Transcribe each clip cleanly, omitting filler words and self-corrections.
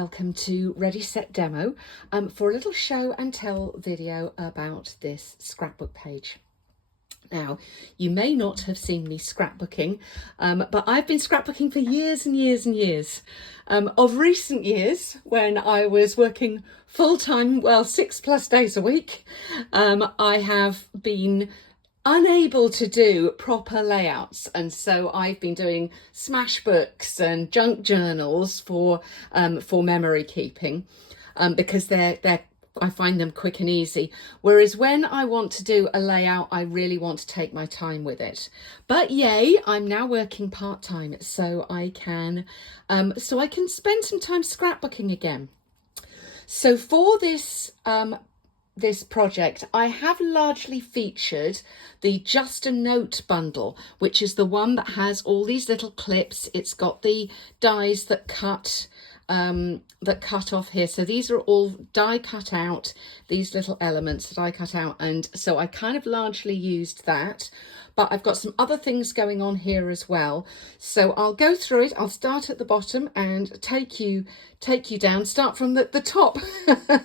welcome to Ready Set Demo for a little show and tell video about this scrapbook page. Now, you may not have seen me scrapbooking, but I've been scrapbooking for years and years and years. Of recent years, when I was working full-time, well, 6+ days a week, I have been unable to do proper layouts, and so I've been doing smash books and junk journals for memory keeping, because I find them quick and easy. Whereas when I want to do a layout, I really want to take my time with it. But yay, I'm now working part-time, so I can spend some time scrapbooking again. So for this this project, I have largely featured the Just a Note bundle, which is the one that has all these little clips. It's got the dies that cut off here. So these are all die cut out, these little elements that I cut out, and so I kind of largely used that. But I've got some other things going on here as well. So I'll go through it. I'll start at the bottom and take you down, start from the top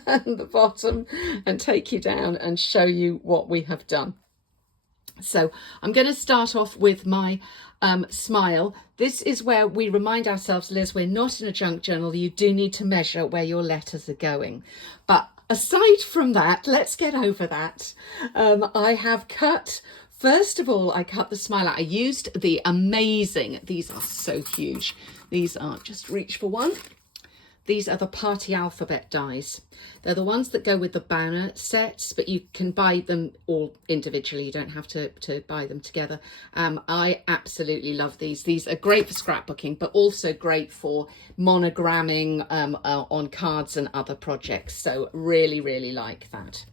and the bottom and take you down and show you what we have done. So I'm going to start off with my smile. This is where we remind ourselves, Liz, we're not in a junk journal. You do need to measure where your letters are going. But aside from that, let's get over that. I have cut, first of all, I cut the smile out. I used the amazing, these are so huge. These are, just reach for one. These are the Party Alphabet dies. They're the ones that go with the banner sets, but you can buy them all individually. You don't have to buy them together. I absolutely love these. These are great for scrapbooking, but also great for monogramming on cards and other projects. So really, really like that.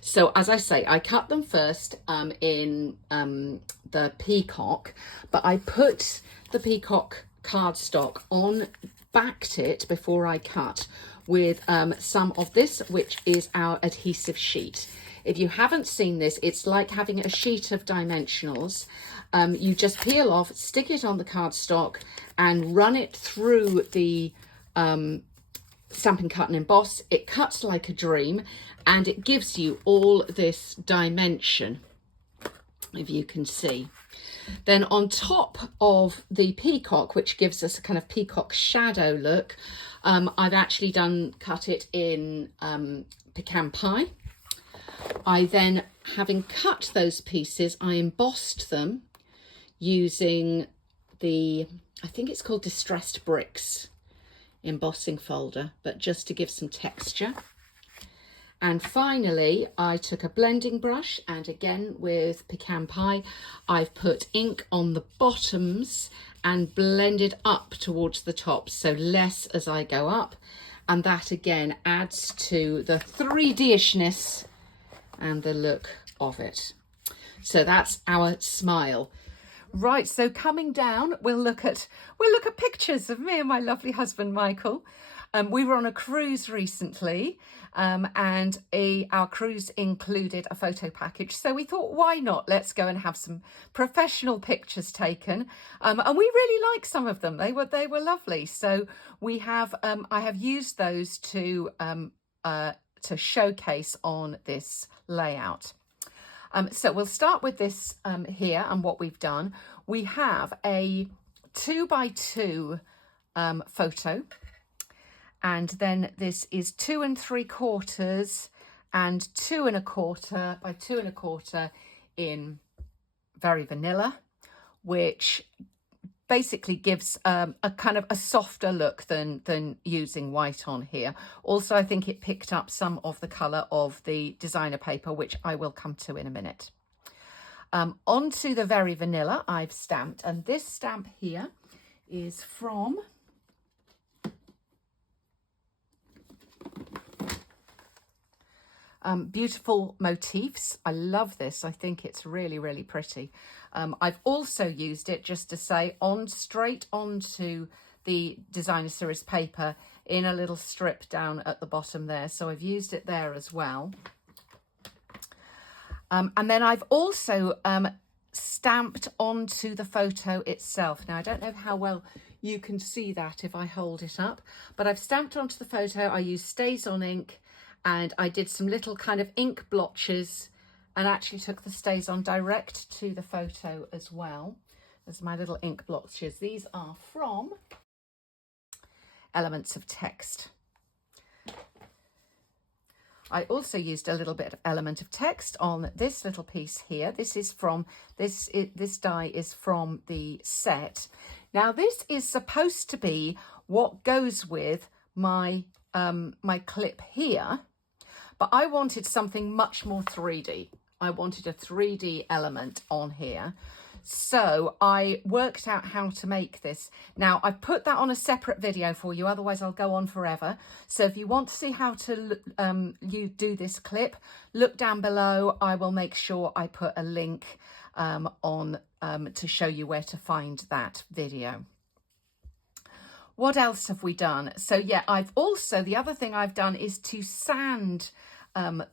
So as I say, I cut them first in the peacock, but I put the peacock cardstock on, backed it before I cut with some of this, which is our adhesive sheet. If you haven't seen this, it's like having a sheet of dimensionals. You just peel off, stick it on the cardstock and run it through the Stampin' Cut and Emboss. It cuts like a dream and it gives you all this dimension, if you can see. Then on top of the peacock, which gives us a kind of peacock shadow look, I've actually cut it in pecan pie. I then, having cut those pieces, I embossed them using I think it's called Distressed Bricks embossing folder, but just to give some texture. And finally, I took a blending brush, and again with pecan pie, I've put ink on the bottoms and blended up towards the top, so less as I go up. And that again adds to the 3D-ishness and the look of it. So that's our smile. Right, so coming down, we'll look at pictures of me and my lovely husband, Michael. We were on a cruise recently, and our cruise included a photo package. So we thought, why not? Let's go and have some professional pictures taken. And we really liked some of them. They were lovely. So we have I have used those to showcase on this layout. So we'll start with this here and what we've done. We have a 2x2 photo. And then this is 2 3/4 and 2 1/4 by 2 1/4 in Very Vanilla, which basically gives a kind of a softer look than using white on here. Also, I think it picked up some of the colour of the designer paper, which I will come to in a minute. Onto the Very Vanilla I've stamped, and this stamp here is from Beautiful Motifs. I love this. I think it's really, really pretty. I've also used it just to say straight onto the designer series paper in a little strip down at the bottom there. So I've used it there as well. And then I've also stamped onto the photo itself. Now, I don't know how well you can see that if I hold it up, but I've stamped onto the photo. I used Stays On ink, and I did some little kind of ink blotches and actually took the Stays On direct to the photo as well. There's my little ink blotches. These are from Elements of Text. I also used a little bit of element of text on this little piece here. This is from this die is from the set. Now this is supposed to be what goes with my my clip here, but I wanted something much more 3D. I wanted a 3D element on here. So I worked out how to make this. Now I put that on a separate video for you, otherwise I'll go on forever. So if you want to see how to you do this clip, look down below. I will make sure I put a link on to show you where to find that video. What else have we done? So yeah, I've also, the other thing I've done is to sand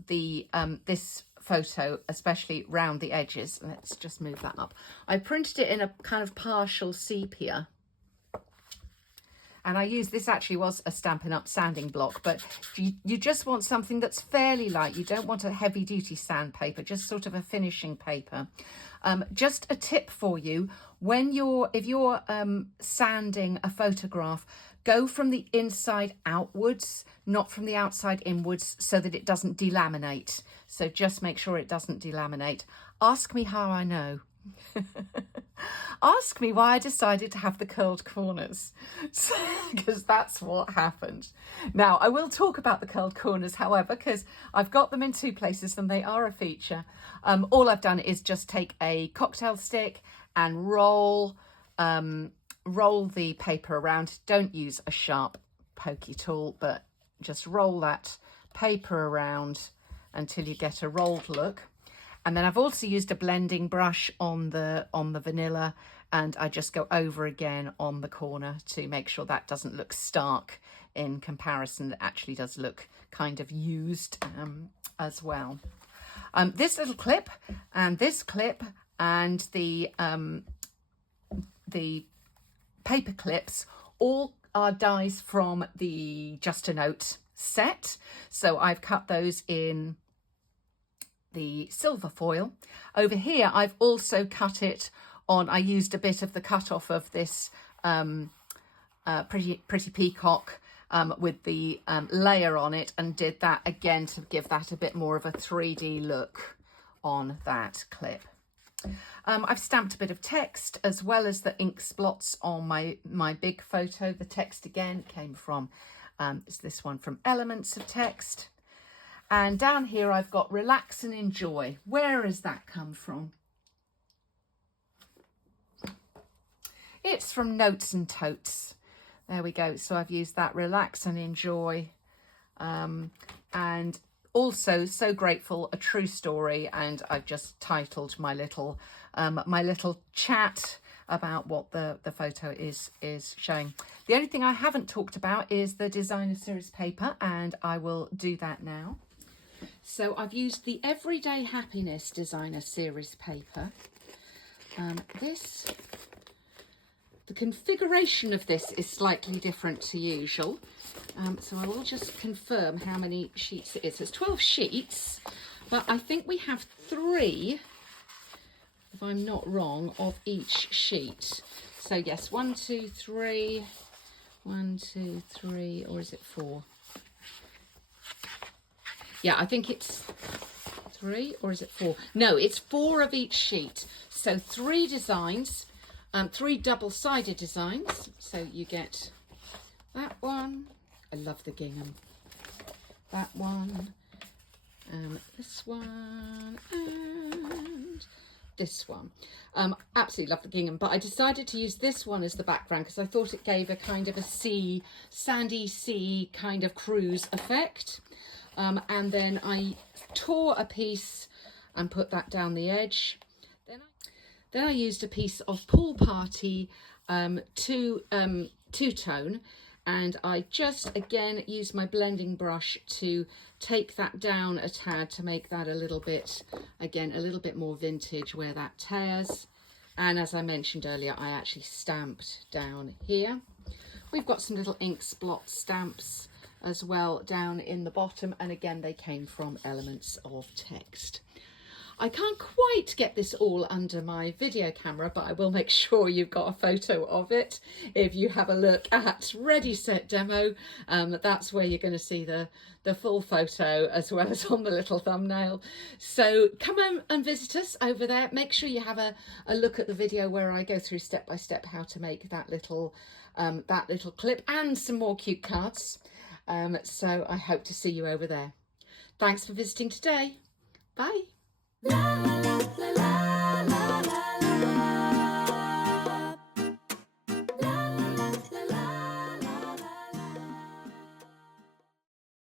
this photo, especially round the edges. Let's just move that up. I printed it in a kind of partial sepia, and I used, this actually was a Stampin' Up sanding block, but you just want something that's fairly light. You don't want a heavy duty sandpaper, just sort of a finishing paper. Just a tip for you, if you're sanding a photograph, go from the inside outwards, not from the outside inwards, so that it doesn't delaminate. So just make sure it doesn't delaminate. Ask me how I know. Ask me why I decided to have the curled corners, because that's what happened. Now, I will talk about the curled corners, however, because I've got them in two places and they are a feature. All I've done is just take a cocktail stick and roll the paper around. Don't use a sharp pokey tool, but just roll that paper around until you get a rolled look. And then I've also used a blending brush on the vanilla, and I just go over again on the corner to make sure that doesn't look stark in comparison. It actually does look kind of used as well. This little clip and this clip and the paper clips all are dies from the Just a Note set. So I've cut those in the silver foil. Over here I've also cut it on, I used a bit of the cut off of this pretty peacock with the layer on it, and did that again to give that a bit more of a 3D look on that clip. I've stamped a bit of text as well as the ink splots on my big photo. The text again came from is this one from Elements of Text. And down here I've got Relax and Enjoy. Where has that come from? It's from Notes and Totes. There we go. So I've used that, Relax and Enjoy. And also So Grateful, A True Story. And I've just titled my little chat about what the photo is showing. The only thing I haven't talked about is the designer series paper, and I will do that now. So I've used the Everyday Happiness designer series paper. The configuration of this is slightly different to usual. So I will just confirm how many sheets it is. So it's 12 sheets, but I think we have 3, if I'm not wrong, of each sheet. So yes, 1, 2, 3, 1, 2, 3, or is it 4? Yeah, I think it's 3, or is it 4? No, it's 4 of each sheet. So 3 designs, 3 double-sided designs. So you get that one. I love the gingham. That one, this one, and this one. Absolutely love the gingham, but I decided to use this one as the background because I thought it gave a kind of a sandy sea kind of cruise effect. And then I tore a piece and put that down the edge. Then I used a piece of Pool Party two-tone, and I just again used my blending brush to take that down a tad to make that a little bit, again, a little bit more vintage where that tears. And as I mentioned earlier, I actually stamped down here. We've got some little ink splot stamps as well down in the bottom, and again they came from Elements of Text. I can't quite get this all under my video camera, but I will make sure you've got a photo of it. If you have a look at Ready Set Demo, that's where you're going to see the full photo as well as on the little thumbnail. So come on and visit us over there. Make sure you have a look at the video where I go through step by step how to make that little clip and some more cute cards. So I hope to see you over there. Thanks for visiting today. Bye.